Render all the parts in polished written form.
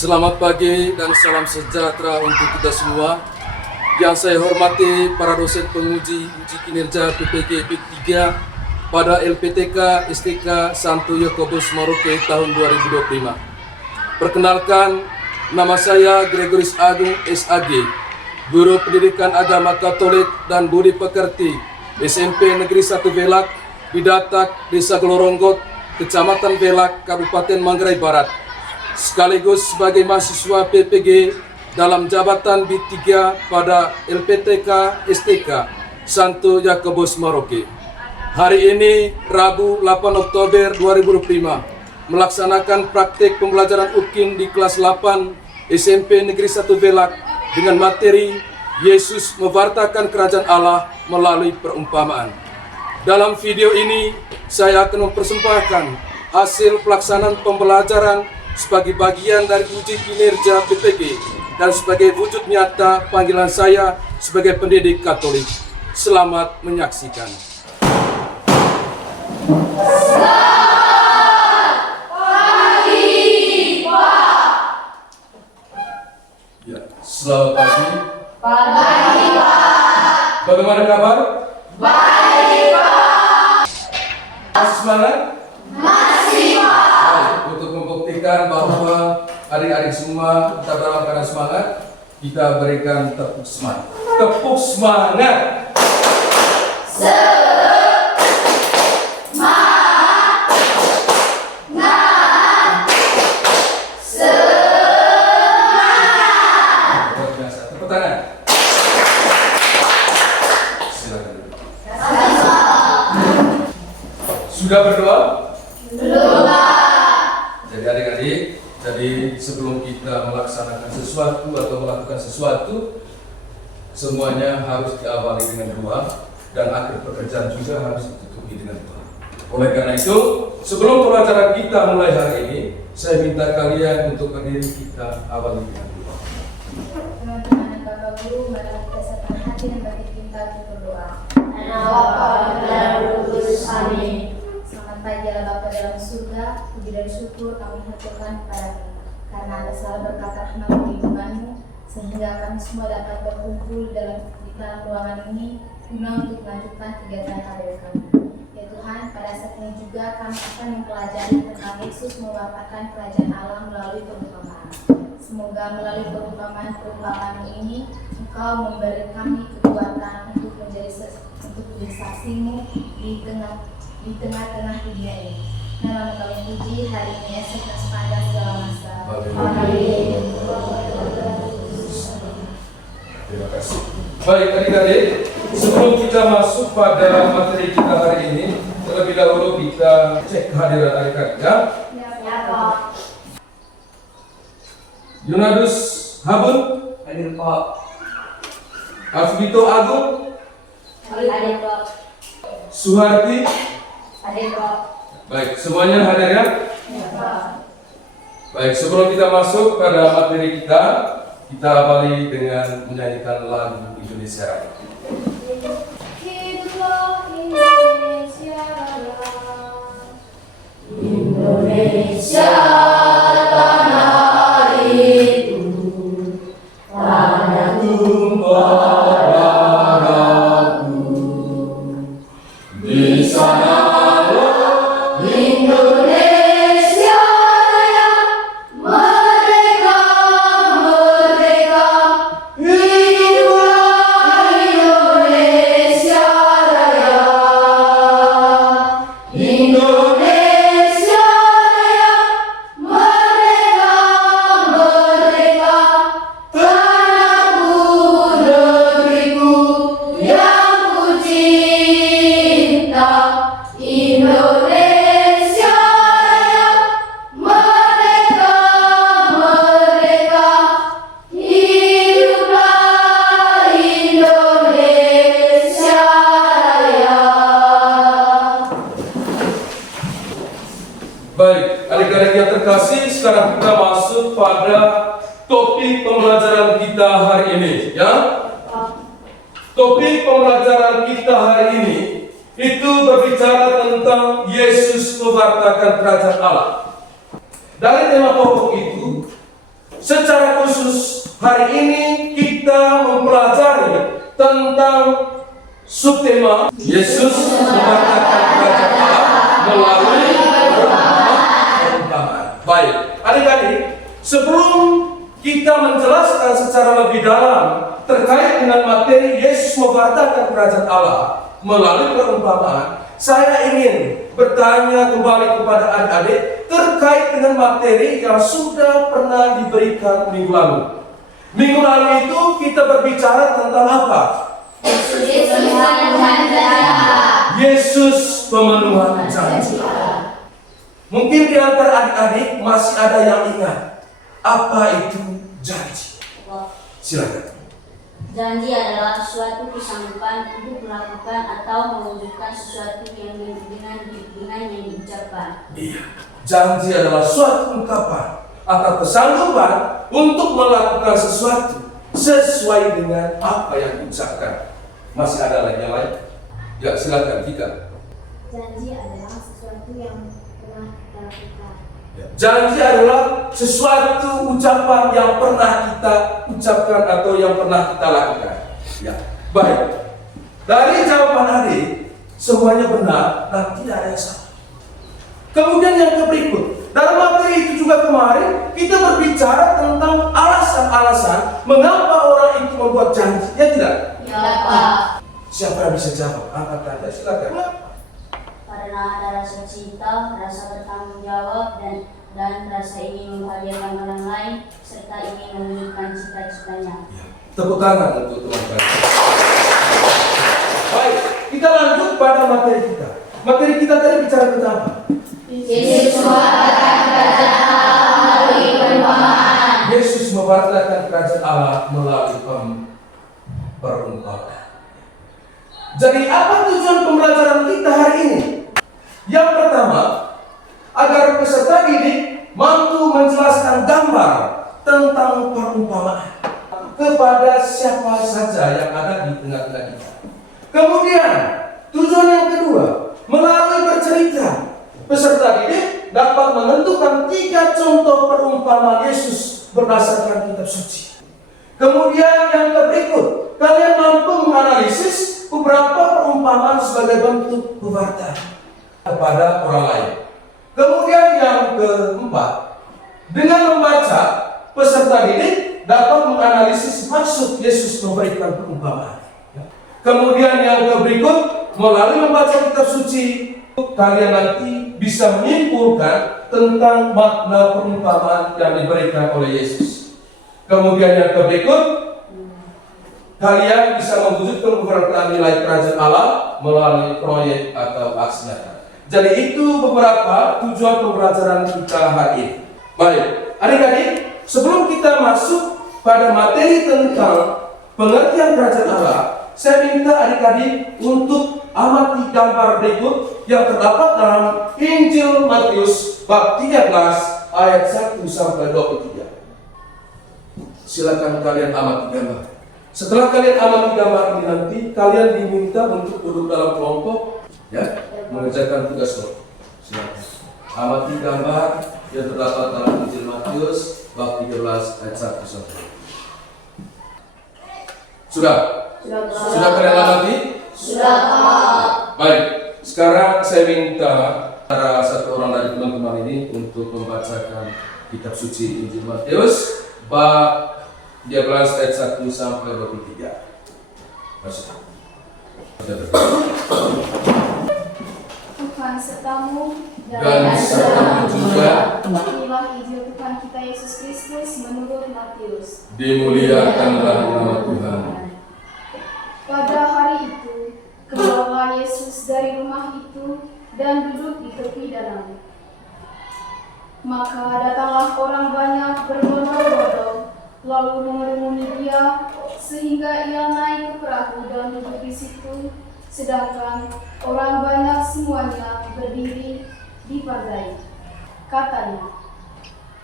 Selamat pagi dan salam sejahtera untuk kita semua. Yang saya hormati para dosen penguji uji kinerja PPG PIK 3 pada LPTK STK Santo Yakobus Maroke tahun 2025. Perkenalkan, nama saya Gregoris Agung SAG, Guru Pendidikan Agama Katolik dan Budi Pekerti SMP Negeri 1 Velak, Bidatak, Desa Gloronggot, Kecamatan Velak, Kabupaten Manggarai Barat, sekaligus sebagai mahasiswa PPG dalam jabatan B3 pada LPTK STK Santo Yakobus Maroke. Hari ini Rabu 8 Oktober 2025 melaksanakan praktik pembelajaran UKIN di kelas 8 SMP Negeri 1 Velak dengan materi Yesus mewartakan kerajaan Allah melalui perumpamaan. Dalam video ini saya akan mempersembahkan hasil pelaksanaan pembelajaran sebagai bagian dari uji kinerja PPG dan sebagai wujud nyata panggilan saya sebagai pendidik Katolik. Selamat menyaksikan. Selamat pagi, Pak. Ya, selamat pagi. Pagi, Pak. Bagaimana kabar? Baik, Pak. Masih semangat? Masih, Pak. Baik, untuk membuktikan bahwa adik-adik semua tetap dalam keadaan semangat, kita berikan tepuk semangat. Tepuk semangat. Luar biasa. Tepuk tangan. Silakan. Sudah berdoa? Belum, Pak. Jadi adik-adik, sebelum kita melaksanakan sesuatu atau melakukan sesuatu, semuanya harus diawali dengan doa dan akhir pekerjaan juga harus ditutupi dengan doa. Oleh karena itu, sebelum pelajaran kita mulai hari ini, saya minta kalian untuk berdiri, kita awali dengan doa. Teman-teman Bapak Guru, mari kita sertakan hati dan batin kita untuk berdoa. Anak Bapa dan Roh Kudus, amin. Selamat pagi Allah Bapa dalam surga, puji dan syukur kami haturkan kepada-Mu, karena Anda selalu berkat rahmat perlindungan-Mu, sehingga kami semua dapat berkumpul di dalam ruangan ini guna untuk melanjutkan kegiatan KBR kami. Ya Tuhan, pada saat ini juga kami akan mempelajari tentang Yesus mewartakan kerajaan Allah melalui perumpamaan. Semoga melalui perumpamaan ini Engkau memberi kami kekuatan untuk menjadi saksi-Mu di tengah-tengah dunia ini. Nama kami puji hari ini esok dan sepanjang segala masa. Amin. Terima kasih. Baik adik-adik, sebelum kita masuk pada materi kita hari ini, terlebih dahulu kita cek kehadiran adik-adik ya. Ya, Pak. Yunadus Habun, Hadir Pak. Alfito Agung, Hadir, Pak. Suharti. Hadir, Pak. Baik, semuanya hadir ya. Ya, Pak. Baik, sebelum kita masuk pada materi kita awali dengan menyanyikan lagu Indonesia Raya. Hiduplah Indonesia Raya. Indonesia tanah airku, tanah tumpah darahku. Di sana Indonesia Raya, merdeka, merdeka. Hiduplah Indonesia Raya. Indonesia Raya, merdeka, merdeka. Tanahku, negeriku yang ku cinta. Indonesia Raya, merdeka, merdeka. Hiduplah Indonesia Raya. Baik, adik-adik yang terkasih, sekarang kita masuk pada topik pembelajaran kita hari ini ya. Topik pembelajaran kita hari ini itu berbicara tentang Yesus mewartakan kerajaan Allah. Dari tema pokok itu, secara khusus hari ini kita mempelajari tentang subtema Yesus memberitakan kerajaan Allah melalui perumpamaan. Baik, adik-adik, sebelum kita menjelaskan secara lebih dalam terkait dengan materi Yesus memberitakan kerajaan Allah melalui perumpamaan, saya ingin bertanya kembali kepada adik-adik terkait dengan materi yang sudah pernah diberikan minggu lalu. Minggu lalu itu kita berbicara tentang apa? Yesus pemenuhan janji. Mungkin di antara adik-adik masih ada yang ingat apa itu janji. Silakan. Janji adalah suatu kesanggupan untuk melakukan atau mewujudkan sesuatu yang dengan yang diucapkan. Iya, janji adalah suatu ungkapan atau kesanggupan untuk melakukan sesuatu sesuai dengan apa yang diucapkan. Masih ada lagi yang lain? Ya, silakan Vika. Janji adalah sesuatu yang pernah kita lakukan. Janji adalah sesuatu ucapan yang pernah kita ucapkan atau yang pernah kita lakukan. Ya, baik. Dari jawaban adik, semuanya benar dan tidak ada yang salah. Kemudian yang berikut, dalam materi itu juga kemarin kita berbicara tentang alasan-alasan mengapa orang itu membuat janji. Ya tidak? Ya, Pak. Siapa yang bisa jawab? Angkat tangan, silakan. Karena ada rasa cinta, rasa bertanggung jawab, dan rasa ingin membahagiakan orang lain, serta ingin mewujudkan cita-citanya. Ya. Tepuk tangan untuk teman-teman. Baik, kita lanjut pada materi kita. Materi kita tadi bicara tentang apa? Yesus memberitakan kerajaan Allah melalui perumpamaan. Yesus memberitakan kerajaan Allah melalui perumpamaan. Jadi apa tujuan pembelajaran kita hari ini? Yang pertama, agar peserta didik mampu menjelaskan gambar tentang perumpamaan kepada siapa saja yang ada di tengah-tengah kita. Kemudian, tujuan yang kedua, melalui bercerita, peserta didik dapat menentukan 3 contoh perumpamaan Yesus berdasarkan kitab suci. Kemudian yang berikut, kalian mampu menganalisis beberapa perumpamaan sebagai bentuk pewarta kepada orang lain. Kemudian yang keempat, dengan membaca, peserta didik dapat menganalisis maksud Yesus memberikan perumpamaan. Kemudian yang berikut, melalui membaca kitab suci, kalian nanti bisa menyimpulkan tentang makna perumpamaan yang diberikan oleh Yesus. Kemudian yang berikut, kalian bisa mewujudkan beberapa nilai kerajaan Allah melalui proyek atau aksi nyata. Jadi itu beberapa tujuan pembelajaran kita hari ini. Baik, adik-adik, sebelum kita masuk pada materi tentang pengertian kerajaan Allah, saya minta adik-adik untuk amati gambar berikut yang terdapat dalam Injil Matius bab 13 ayat 1 sampai 23. Silakan kalian amati gambar. Setelah kalian amati gambar ini nanti, kalian diminta untuk duduk dalam kelompok, ya, mengerjakan tugas kelompok. Silakan. Amati gambar yang terdapat dalam Injil Matius bab 13 ayat 1 sampai 23. Sudah? Sudah kalian amati? Sudah, Pak. Baik, sekarang saya minta salah satu orang dari teman-teman ini untuk membacakan kitab suci Injil Matius bab 13 ayat 1 sampai 23. Masuk. Tuhan sertamu Dan sertamu juga, inilah Injil Tuhan kita Yesus Kristus menurut Matius. dimuliakanlah nama Tuhan. Pada hari itu, keluarlah Yesus dari rumah itu dan duduk di tepi danau. Maka datanglah orang banyak berbondong-bondong, lalu mengerumuni dia, sehingga ia naik ke perahu dan duduk di situ, sedangkan orang banyak semuanya berdiri di pantai. Katanya,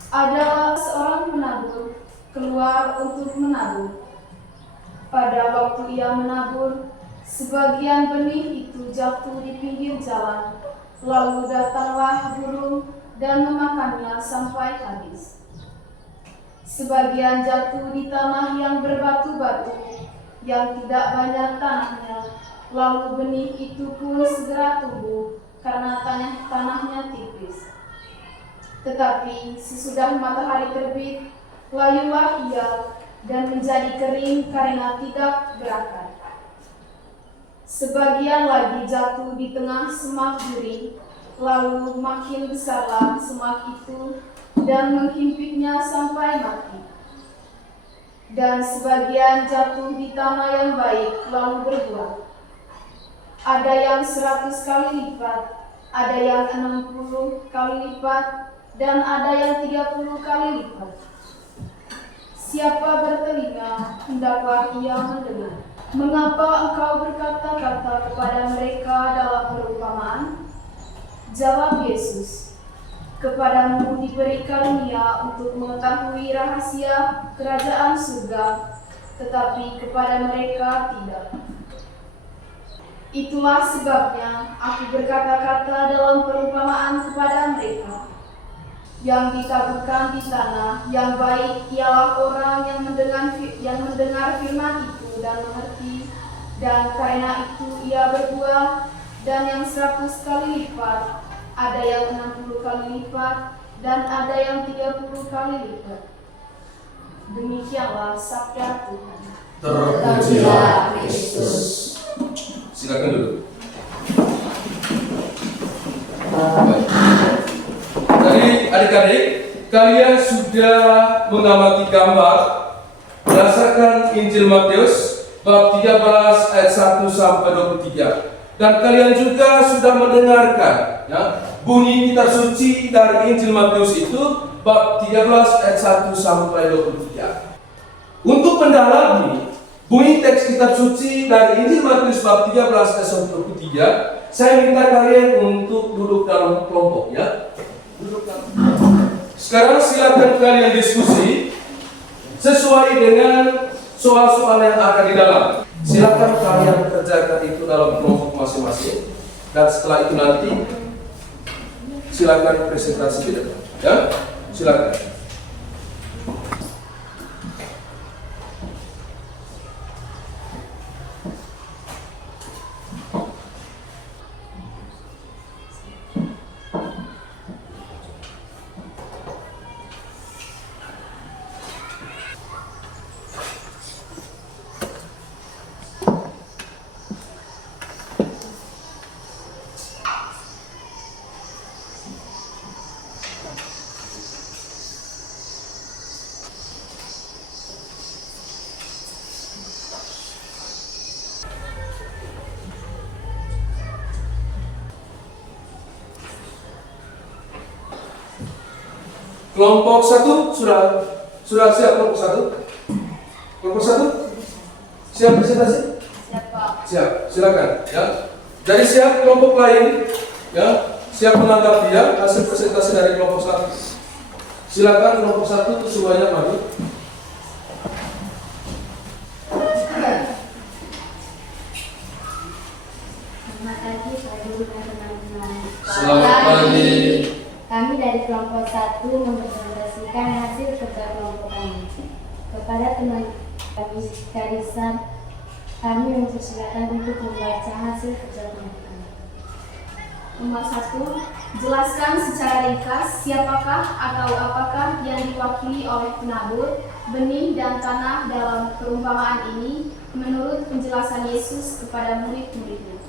ada seorang penabur keluar untuk menabur. Pada waktu ia menabur, sebagian benih itu jatuh di pinggir jalan, lalu datanglah burung dan memakannya sampai habis. Sebagian jatuh di tanah yang berbatu-batu, yang tidak banyak tanahnya, lalu benih itu pun segera tumbuh, karena tanahnya tipis. Tetapi sesudah matahari terbit, layulah ia dan menjadi kering karena tidak berakar. Sebagian lagi jatuh di tengah semak duri, lalu makin besarlah semak itu dan menghimpitnya sampai mati. Dan sebagian jatuh di tanah yang baik, lalu berbuah. Ada yang 100 kali lipat, ada yang 60 kali lipat, dan ada yang 30 kali lipat. Siapa bertelinga, hendaklah ia mendengar. Mengapa engkau berkata-kata kepada mereka dalam perumpamaan? Jawab Yesus, kepadamu diberi karunia untuk mengetahui rahasia kerajaan surga, tetapi kepada mereka tidak. Itulah sebabnya aku berkata-kata dalam perumpamaan kepada mereka. Yang ditaburkan di tanah yang baik ialah orang yang mendengar firman itu dan mengerti, dan karena itu ia berbuah, dan yang 100 kali lipat, ada yang 60 kali lipat, dan ada yang 30 kali lipat. Demikianlah sabda Tuhan. Terpujilah Kristus. Silakan duduk. Baik. Jadi adik-adik, kalian sudah mengamati gambar berdasarkan Injil Matius bab 13 ayat 1 sampai 23. Dan kalian juga sudah mendengarkan bunyi kitab suci dari Injil Matius itu bab 13 ayat 1 sampai 23. Untuk mendalami bunyi teks kitab suci dari Injil Matius bab 13 ayat 1 23, saya minta kalian untuk duduk dalam kelompok ya. Sekarang silakan kalian diskusi sesuai dengan soal-soal yang ada di dalam. Silakan kalian kerjakan itu dalam kelompok masing-masing. Dan setelah itu nanti silakan presentasi di depan. Ya, silakan. Kelompok 1 sudah siap kelompok 1? Kelompok 1? Siap presentasi? Siap, Pak. Siap, silakan ya. Jadi siap kelompok lain ya, siap menanggapi ya hasil presentasi dari kelompok 1. Silakan kelompok 1 itu semuanya maju. Selamat pagi Pak Guru dan teman-teman. Selamat pagi. Kami dari kelompok 1 mempresentasikan hasil kerja kelompok kami. Kepada teman kami Karisa, kami mempersilakan untuk membaca hasil kerja kelompok kami. Nomor 1, jelaskan secara ringkas siapakah atau apakah yang diwakili oleh penabur, benih, dan tanah dalam perumpamaan ini menurut penjelasan Yesus kepada murid-muridnya.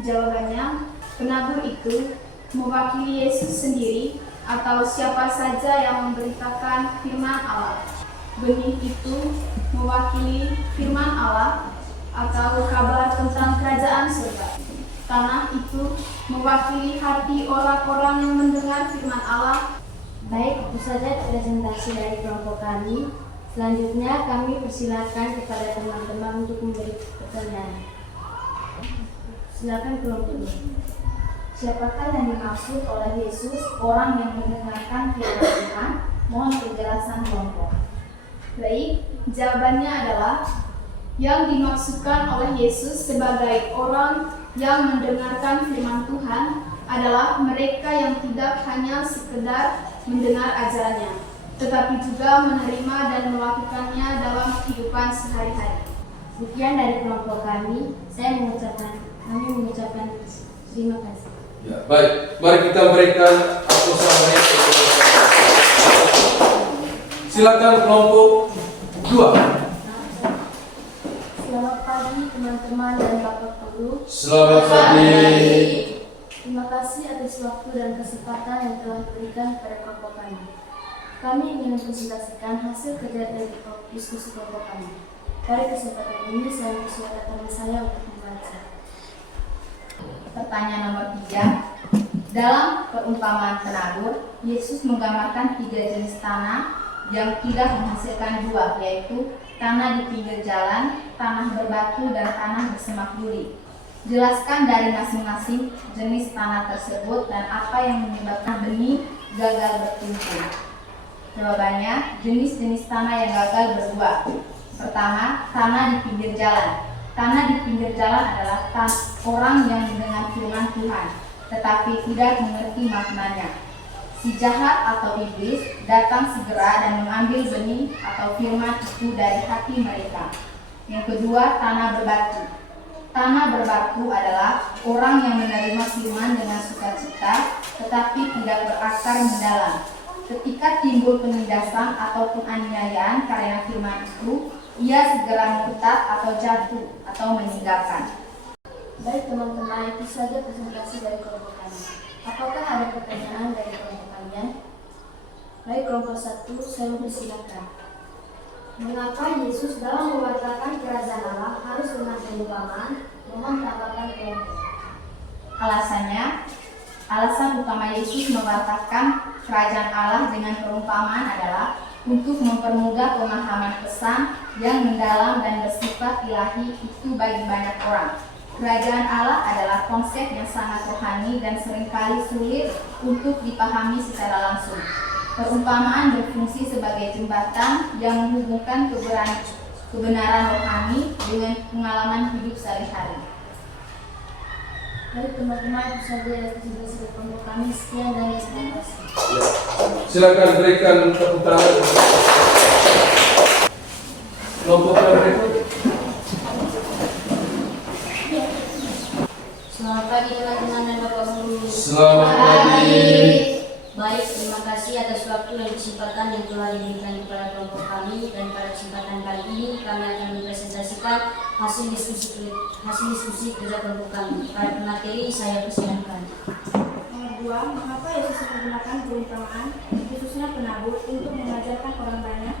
Jawabannya, penabur itu mewakili Yesus sendiri atau siapa saja yang memberitakan firman Allah. Benih itu mewakili firman Allah atau kabar tentang kerajaan surga. Tanah itu mewakili hati orang-orang yang mendengar firman Allah. Baik, itu saja presentasi dari kelompok kami. Selanjutnya kami persilakan kepada teman-teman untuk memberi pertanyaan. Silakan kelompok ini. Siapakah yang dimaksud oleh Yesus orang yang mendengarkan firman Tuhan? Mohon penjelasan kelompok. Baik, jawabannya adalah yang dimaksudkan oleh Yesus sebagai orang yang mendengarkan firman Tuhan adalah mereka yang tidak hanya sekedar mendengar ajarannya, tetapi juga menerima dan melakukannya dalam kehidupan sehari-hari. Sekian dari kelompok kami. Kami mengucapkan terima kasih. Ya, baik. Mari kita berikan aplaus sampai. Silakan kelompok 2. Selamat pagi teman-teman dan Bapak Guru. Selamat pagi. Terima kasih atas waktu dan kesempatan yang telah diberikan kepada kelompok kami. Kami ingin mempresentasikan hasil kerja dari diskusi kelompok kami. Pada kesempatan ini saya mempersilakan teman saya untuk membaca. Pertanyaan nomor 3. Dalam perumpamaan penabur, Yesus menggambarkan 3 jenis tanah yang tidak menghasilkan buah, yaitu tanah di pinggir jalan, tanah berbatu, dan tanah bersemak duri. Jelaskan dari masing-masing jenis tanah tersebut dan apa yang menyebabkan benih gagal bertumbuh. Jawabannya, jenis-jenis tanah yang gagal berbuah. Pertama, tanah di pinggir jalan. Tanah di pinggir jalan adalah orang yang mendengar firman Tuhan, tetapi tidak mengerti maknanya. Si jahat atau iblis datang segera dan mengambil benih atau firman itu dari hati mereka. Yang kedua, tanah berbatu. Tanah berbatu adalah orang yang menerima firman dengan sukacita, tetapi tidak berakar mendalam. Ketika timbul penindasan ataupun aniayaan karena firman itu, ia segera murtad atau jatuh atau meninggalkan. Baik teman-teman, itu saja presentasi dari kelompok kami. Apakah ada pertanyaan dari kelompok kalian? Baik, kelompok 1, saya mempersilakan. Mengapa Yesus dalam mewartakan kerajaan Allah harus dengan perumpamaan? Mohon tanggapan kelompok. Alasan utama Yesus mewartakan kerajaan Allah dengan perumpamaan adalah untuk mempermudah pemahaman pesan yang mendalam dan bersifat ilahi itu bagi banyak orang. Kerajaan Allah adalah konsep yang sangat rohani dan seringkali sulit untuk dipahami secara langsung. Perumpamaan berfungsi sebagai jembatan yang menghubungkan kebenaran rohani dengan pengalaman hidup sehari-hari. Baik teman-teman, itu saja presentasi dari kelompok kami. Sekian dan terima kasih. Silakan berikan tepuk tangan. Kelompok yang berikut. Selamat pagi teman-teman dan Bapak Guru. Selamat pagi. Baik, terima kasih atas waktu dan kesempatan yang telah diberikan kepada kelompok kami, dan pada kesempatan kali ini kami akan mempresentasikan hasil diskusi kerja kelompok kami. Pada materi saya persilakan. Nomor 2, mengapa Yesus menggunakan perumpamaan, khususnya penabur, untuk mengajarkan orang banyak?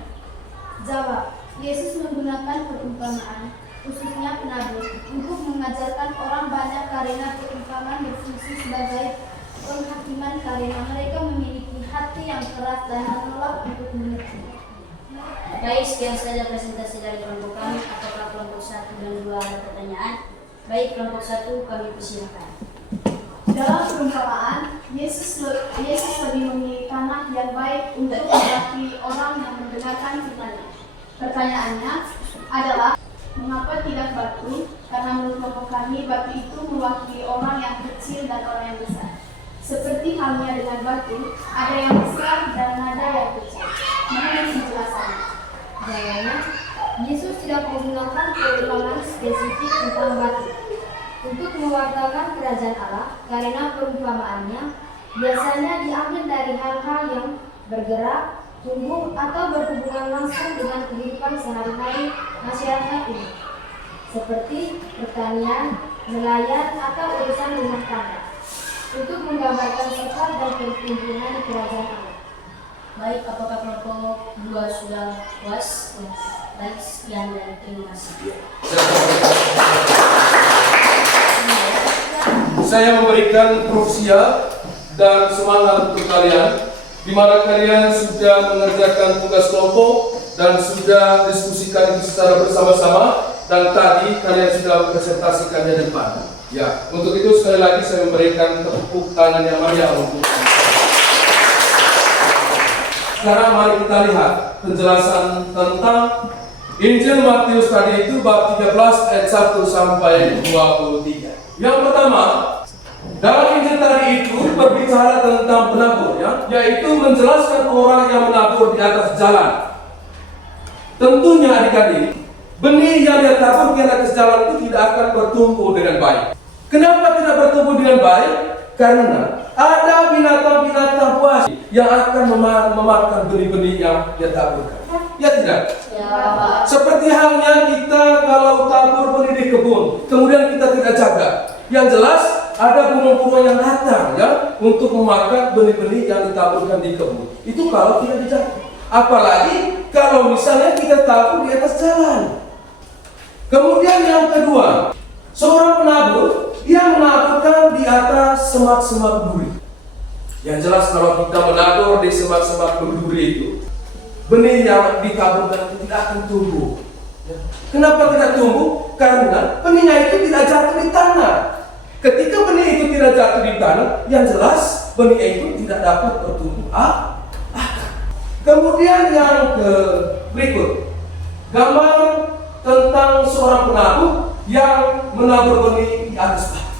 Jawab, Yesus menggunakan perumpamaan, khususnya penabur, untuk mengajarkan orang banyak karena perumpamaan berfungsi sebagai penghakiman karena mereka memiliki hati yang keras dan menolak untuk mengerti. Baik, sekian saja presentasi dari kelompok kami. Apakah kelompok 1 dan 2 ada pertanyaan? Baik, kelompok 1 kami persilakan. Dalam perumpamaan, Yesus lebih memilih tanah yang baik untuk mewakili orang yang mendengarkan firman-Nya. Pertanyaannya adalah, mengapa tidak batu? Karena menurut kelompok kami, batu itu mewakili orang yang kecil dan orang yang besar. Seperti halnya dengan batu, ada yang besar dan ada yang kecil. Mana penjelasannya? Jawabannya, Yesus tidak menggunakan perumpamaan spesifik tentang batu untuk mewartakan kerajaan Allah, karena perumpamaannya biasanya diambil dari hal-hal yang bergerak, tumbuh, atau berhubungan langsung dengan kehidupan sehari-hari masyarakat ini, seperti pertanian, nelayan, atau urusan rumah tangga, untuk menggambarkan sifat dan pertumbuhan kerajaan Allah. Baik, apakah kelompok 2 sudah puas? Baik, sekian dan terima kasih. Saya memberikan prosia dan semangat untuk kalian, di mana kalian sudah mengerjakan tugas kelompok dan sudah diskusikan secara bersama-sama, dan tadi kalian sudah presentasikan di depan. Ya, untuk itu sekali lagi saya memberikan tepuk tangan yang meriah untuk kalian. Sekarang mari kita lihat penjelasan tentang Injil Matius tadi itu bab 13 ayat 1 sampai 23. Yang pertama, Dalam Injil tadi itu berbicara tentang penabur, ya, yaitu menjelaskan orang yang menabur di atas jalan. Tentunya adik-adik, benih yang dia tabur di atas jalan itu tidak akan bertumbuh dengan baik. Kenapa tidak bertumbuh dengan baik? Karena ada binatang-binatang buas yang akan memakan benih-benih yang dia taburkan. Ya tidak? Ya, Pak. Seperti halnya kita kalau tabur benih di kebun, kemudian kita tidak jaga. Yang jelas ada burung-burung yang datang, ya, untuk memakan benih-benih yang ditaburkan di kebun. Itu kalau tidak dijaga. Apalagi kalau misalnya kita tabur di atas jalan. Kemudian yang kedua, seorang penabur, dia menaburkan di atas semak-semak duri. Yang jelas kalau kita menabur di semak-semak berduri itu, benih yang ditaburkan itu tidak akan tumbuh. Ya. Kenapa tidak tumbuh? Karena benihnya itu tidak jatuh di tanah. Ketika benih itu tidak jatuh di tanah, yang jelas benih itu tidak dapat bertumbuh akar. Kemudian yang berikut, gambar tentang seorang penabur yang menabur benih di atas batu.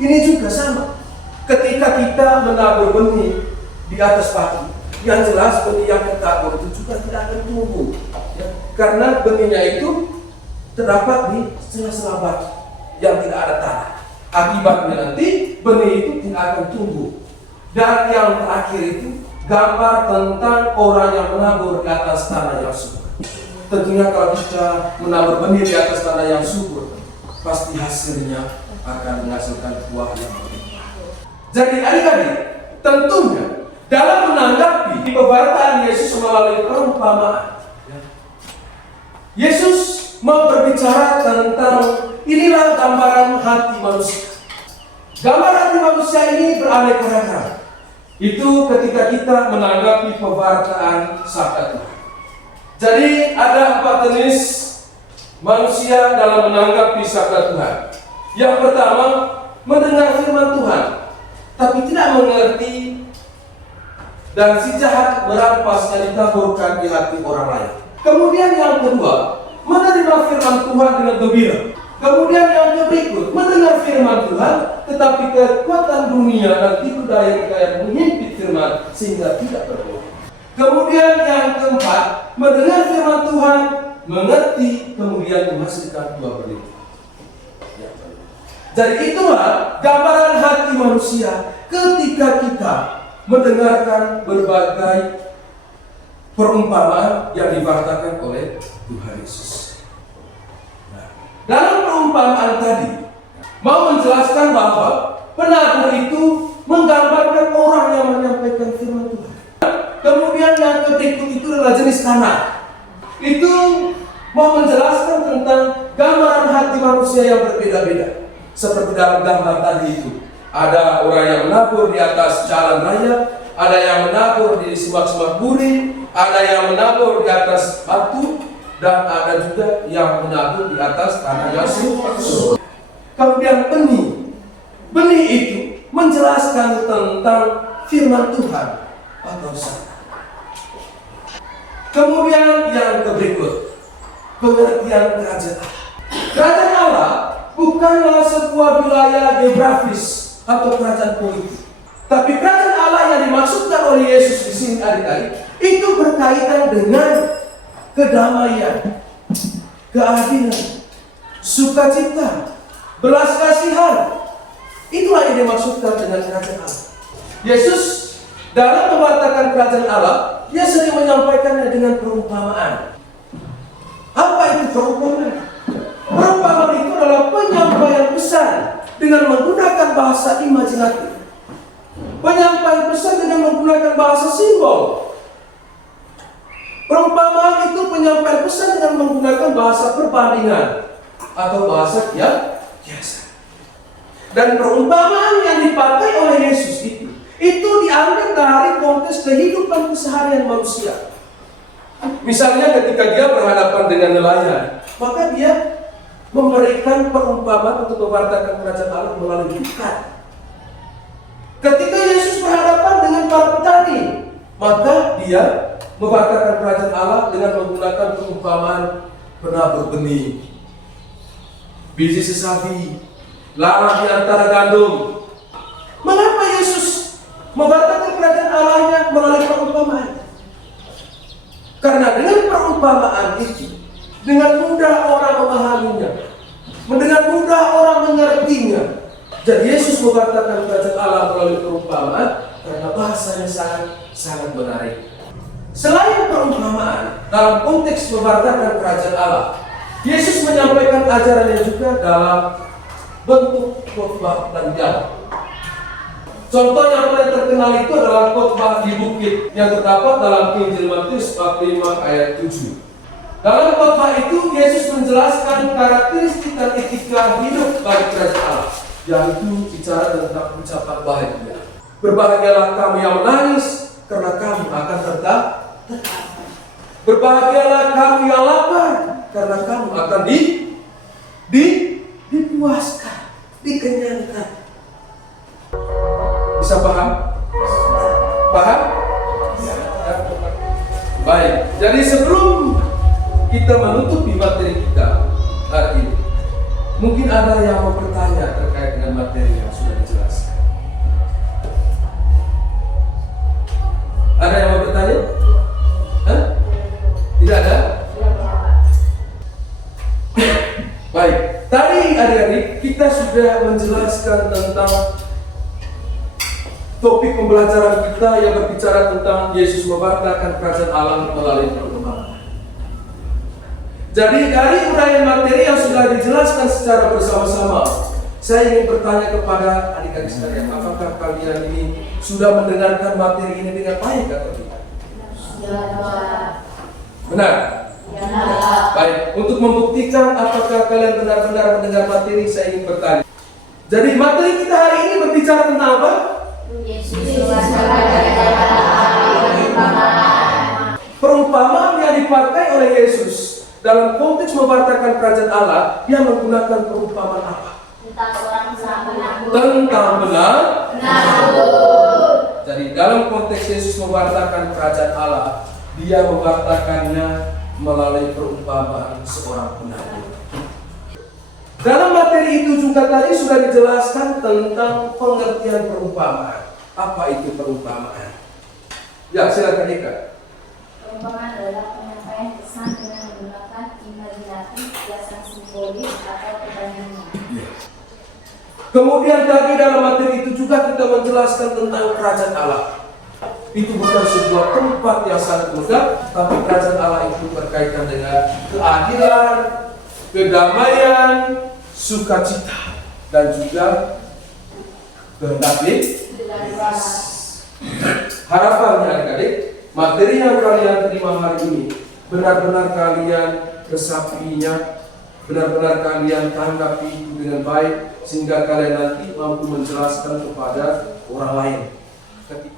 Ini juga sama. Ketika kita menabur benih di atas batu, yang jelas benih yang kita tabur itu juga tidak akan tumbuh, ya, karena benihnya itu terdapat di sela-sela batu yang tidak ada tanah. Akibatnya nanti benih itu tidak akan tumbuh. Dan yang terakhir itu gambar tentang orang yang menabur di atas tanah yang subur. Tentunya kalau kita menabur benih di atas tanah yang subur, pasti hasilnya akan menghasilkan buah yang berlimpah. Jadi adik-adik, tentunya dalam menanggapi pewartaan Yesus melalui perumpamaan, Yesus mau berbicara tentang inilah gambaran hati manusia. Gambar hati manusia ini beraneka ragam. Itu ketika kita menanggapi pewartaan sabda Tuhan. Jadi ada 4 jenis manusia dalam menanggapi sabda Tuhan. Yang pertama, mendengar firman Tuhan, tapi tidak mengerti, dan si jahat merampas yang ditaburkan di hati orang lain. Kemudian yang kedua, menerima firman Tuhan dengan gembira. Kemudian yang berikut, mendengar firman Tuhan, tetapi kekuatan dunia dan tipu daya menyimpit firman sehingga tidak berbuah. Kemudian yang keempat, mendengar firman Tuhan, mengerti, kemudian menghasilkan buah berlimpah. Jadi itulah gambaran hati manusia ketika kita mendengarkan berbagai perumpamaan yang diwartakan oleh Tuhan Yesus. Dalam perumpamaan tadi mau menjelaskan bahwa penabur itu menggambarkan orang yang menyampaikan firman Tuhan. Kemudian yang berikut itu adalah jenis tanah. Itu mau menjelaskan tentang gambaran hati manusia yang berbeda-beda. Seperti dalam gambar tadi itu, ada orang yang menabur di atas jalan raya, ada yang menabur di semak-semak duri, ada yang menabur di atas batu, dan ada juga yang menabur di atas tanah yang subur. Kemudian benih itu menjelaskan tentang firman Tuhan atau sabda. Kemudian yang berikut, pengertian kerajaan Allah. Kerajaan Allah bukanlah sebuah wilayah geografis atau kerajaan politik, tapi kerajaan Allah yang dimaksudkan oleh Yesus di sini adik-adik itu berkaitan dengan kedamaian, keadilan, sukacita, belas kasihan. Itulah yang dimaksudkan dengan kerajaan Allah. Yesus dalam mewartakan kerajaan Allah, dia sering menyampaikannya dengan perumpamaan. Apa itu perumpamaan? Perumpamaan itu adalah penyampaian pesan dengan menggunakan bahasa imajinatif. Penyampaian pesan dengan menggunakan bahasa simbol. Perumpamaan itu penyampaian pesan dengan menggunakan bahasa perbandingan atau bahasa yang biasa. Dan perumpamaan yang dipakai oleh Yesus itu diambil dari konteks kehidupan keseharian manusia. Misalnya ketika dia berhadapan dengan nelayan, maka dia memberikan perumpamaan untuk mewartakan kerajaan Allah melalui ikan. Ketika Yesus berhadapan dengan para petani, maka dia mewartakan kerajaan Allah dengan menggunakan perumpamaan penabur benih, biji sesawi, lara di antara gandum, Mengapa Yesus memberitakan kerajaan Allahnya melalui perumpamaan? Karena dengan perumpamaan itu, dengan mudah orang memahaminya, dengan mudah orang mengertinya. Jadi Yesus memberitakan kerajaan Allah melalui perumpamaan karena bahasanya sangat menarik. Selain perumpamaan, dalam konteks memberitakan kerajaan Allah, Yesus menyampaikan ajarannya juga dalam bentuk khotbah dan dialog. Contoh yang paling terkenal itu adalah khotbah di bukit yang terdapat dalam Injil Matius bab 5 ayat 7. Dalam khotbah itu Yesus menjelaskan karakteristik dan etika hidup bagi kerajaan Allah, yaitu bicara tentang ucapan bahagia. Berbahagialah kamu yang menangis, karena kamu akan tertawa. Berbahagialah kamu yang lapar, karena kamu akan dipuaskan, dikenyangkan. Bisa paham? Paham? Ya. Baik, jadi sebelum kita menutupi materi kita hari ini, mungkin ada yang mau bertanya terkait dengan materi yang sudah dijelaskan. Ada yang mau bertanya? Hah? Tidak ada? Baik, tadi adik-adik kita sudah menjelaskan tentang topik pembelajaran kita yang berbicara tentang Yesus memberitakan kerajaan Allah melalui perumpamaan. Jadi dari uraian materi yang sudah dijelaskan secara bersama-sama, saya ingin bertanya kepada adik-adik sekalian, apakah kalian ini sudah mendengarkan materi ini dengan baik atau tidak? Ya, Benar? ya. Baik, untuk membuktikan apakah kalian benar-benar mendengar materi, saya ingin bertanya. Jadi materi kita hari ini berbicara tentang apa? Perumpamaan yang dipakai oleh Yesus dalam konteks memberitakan kerajaan Allah, dia menggunakan perumpamaan apa? Tentang benar. Jadi dalam konteks Yesus memberitakan kerajaan Allah, dia memberitakannya melalui perumpamaan seorang penabur. Dalam materi itu juga tadi sudah dijelaskan tentang pengertian perumpamaan. Apa itu perumpamaan? Ya, silakan Eka. Perumpamaan adalah penyampaian pesan dengan menggunakan imajinasi, kiasan simbolis atau perbandingan. Kemudian tadi dalam materi itu juga kita menjelaskan tentang kerajaan Allah. Itu bukan sebuah tempat yang sangat megah, tapi kerajaan Allah itu berkaitan dengan keadilan, kedamaian, sukacita, dan juga kehendak bebas. Harapannya adik-adik, materi yang kalian terima hari ini benar-benar kalian resapinya, benar-benar kalian tanggapi itu dengan baik, sehingga kalian nanti mampu menjelaskan kepada orang lain.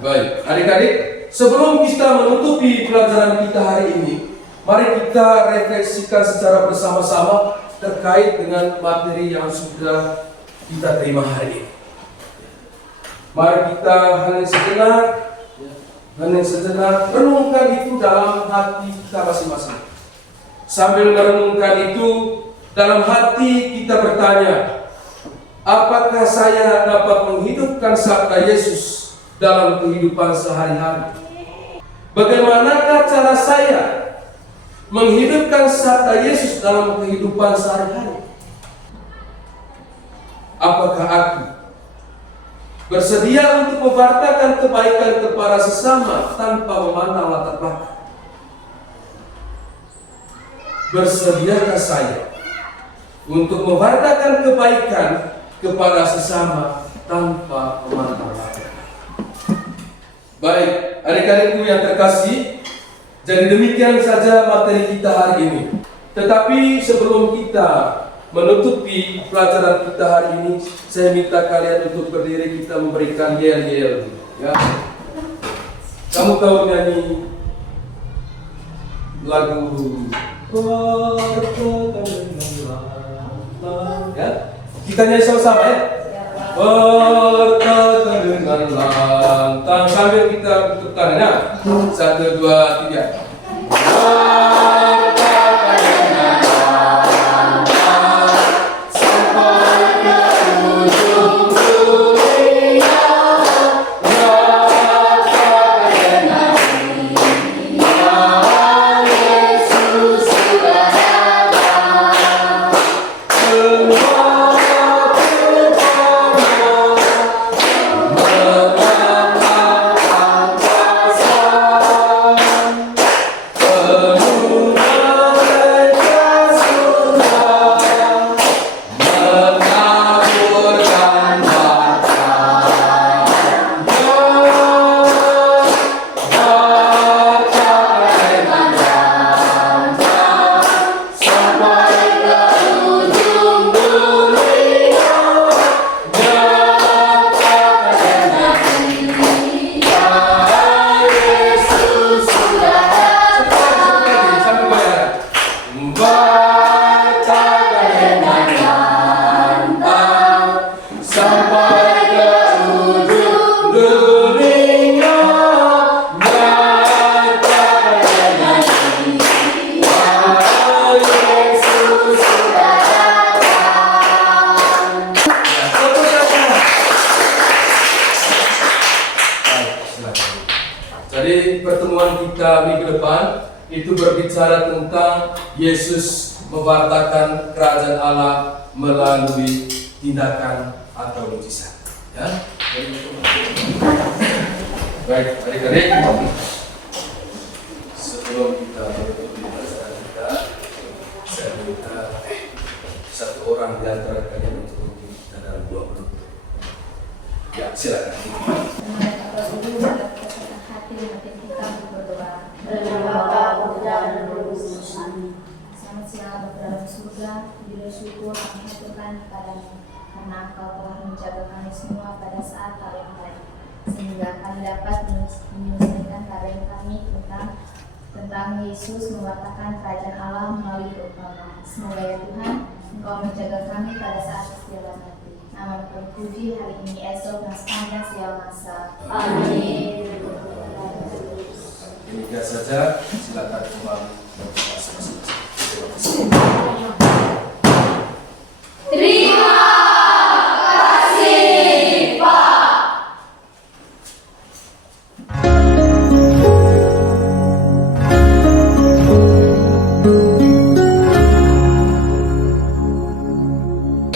Baik, adik-adik, sebelum kita menutupi pelajaran kita hari ini, mari kita refleksikan secara bersama-sama terkait dengan materi yang sudah kita terima hari ini. Mari kita hening sejenak, renungkan itu dalam hati kita masing-masing. Sambil merenungkan itu, dalam hati kita bertanya, apakah saya dapat menghidupkan sabda Yesus dalam kehidupan sehari-hari? Bagaimanakah cara saya menghidupkan sabda Yesus dalam kehidupan sehari-hari? Apakah aku bersedia untuk memberitakan kebaikan kepada sesama tanpa memandang latar belakang? Bersediakah saya untuk memberitakan kebaikan kepada sesama tanpa memandang latar belakang? Baik, adik-adikku yang terkasih, jadi demikian saja materi kita hari ini. Tetapi sebelum kita menutupi pelajaran kita hari ini, saya minta kalian untuk berdiri, kita memberikan yel-yel. Ya. Kamu tahu nyanyi lagu ya? Kita nyanyi sama-sama ya. Berkata dengan lantang sambil kita tutup tangannya. 1, 2, 3. Sampai ke ujung dunia. kita minggu depan itu berbicara tentang Yesus memwartakan kerajaan Allah melalui tindakan atau mujizat. Ya. Baik, adik-adik. Sebelum kita menutup pembahasan kita, saya minta satu orang di antara kalian untuk memimpin kita dalam doa penutup. Ya, silakan. Dengan apa dulu dalam kesehatan hati kita untuk berdoa. Selamat siang Bapa dalam surga, puji dan syukur kami haturkan kepadamu karena Engkau telah menjaga kami semua pada saat paling baik, sehingga kami dapat menyelesaikan keadaan kami tentang Yesus mewartakan kerajaan Allah melalui perumpamaan. Semoga ya Tuhan, Engkau menjaga kami pada saat perjalanan nanti. Nama terpuji hari ini, esok, dan sepanjang segala masa. Amin. Demikian saja, silakan kembali.